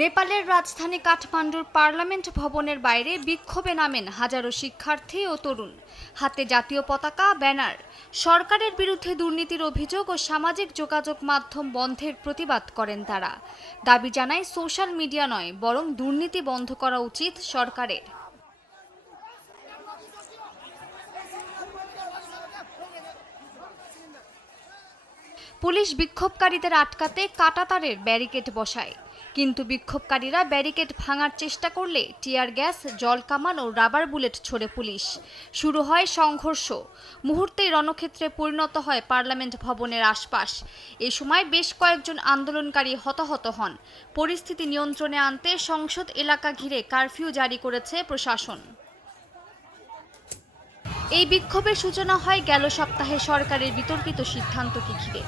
নেপালের রাজধানী কাঠমান্ডুর পার্লামেন্ট ভবনের বাইরে বিক্ষোভে নামেন হাজারো শিক্ষার্থী ও তরুণ। হাতে জাতীয় পতাকা, ব্যানার। সরকারের বিরুদ্ধে দুর্নীতির অভিযোগ ও সামাজিক যোগাযোগ মাধ্যম বন্ধের প্রতিবাদ করেন তারা। দাবি জানায়, সোশ্যাল মিডিয়া নয়, বরং দুর্নীতি বন্ধ করা উচিত সরকারের। পুলিশ বিক্ষোভকারীদের আটকাতে কাটাতারের ব্যারিকেড বসায়। কিন্তু বিক্ষোভকারীরা ব্যারিকেড ভাঙার চেষ্টা করলে টিয়ার গ্যাস, জল কামান ও রাবার বুলেট ছোড়ে পুলিশ। শুরু হয় সংঘর্ষ। মুহূর্তেই রণক্ষেত্রে পরিণত হয় পার্লামেন্ট ভবনের আশপাশ। এ সময় বেশ কয়েকজন আন্দোলনকারী হতাহত হন। পরিস্থিতি নিয়ন্ত্রণে আনতে সংসদ এলাকা ঘিরে কারফিউ জারি করেছে প্রশাসন। এই বিক্ষোভের সূচনা হয় গেল সপ্তাহে সরকারের বিতর্কিত সিদ্ধান্তকে ঘিরে।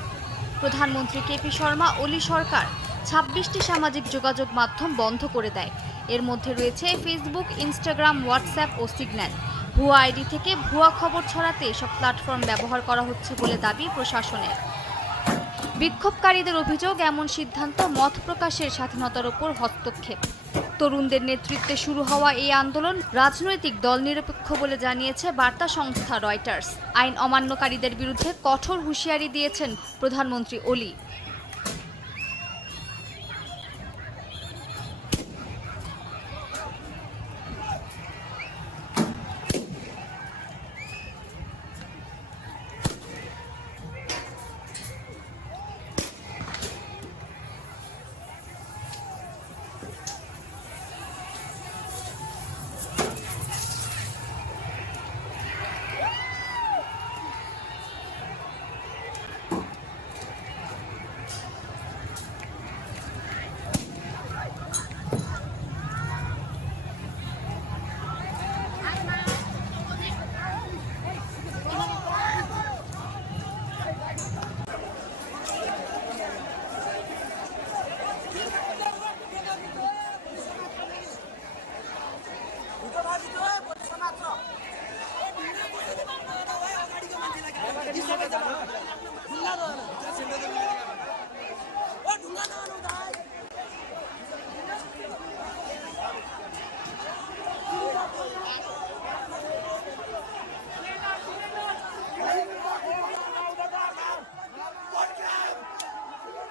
প্রধানমন্ত্রী কেপি শর্মা ওলি সরকার ছাব্বিশটি সামাজিক যোগাযোগ মাধ্যম বন্ধ করে দেয়। এর মধ্যে রয়েছে ফেসবুক ইনস্টাগ্রাম হোয়াটসঅ্যাপ ও সিগন্যাল ভুয়া আইডি থেকে ভুয়া খবর ছড়াতে এসব প্ল্যাটফর্ম ব্যবহার করা হচ্ছে বলে দাবি প্রশাসনের। বিক্ষোভকারীদের অভিযোগ, এমন সিদ্ধান্ত মত প্রকাশের স্বাধীনতার ওপর হস্তক্ষেপ। তরুণদের নেতৃত্বে শুরু হওয়া এই আন্দোলন রাজনৈতিক দল নিরপেক্ষ বলে জানিয়েছে বার্তা সংস্থা রয়টার্স। আইন অমান্যকারীদের বিরুদ্ধে কঠোর হুঁশিয়ারি দিয়েছেন প্রধানমন্ত্রী ওলি।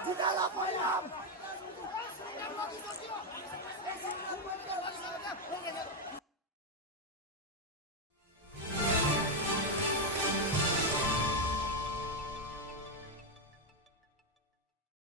Cuidado, apoyamos!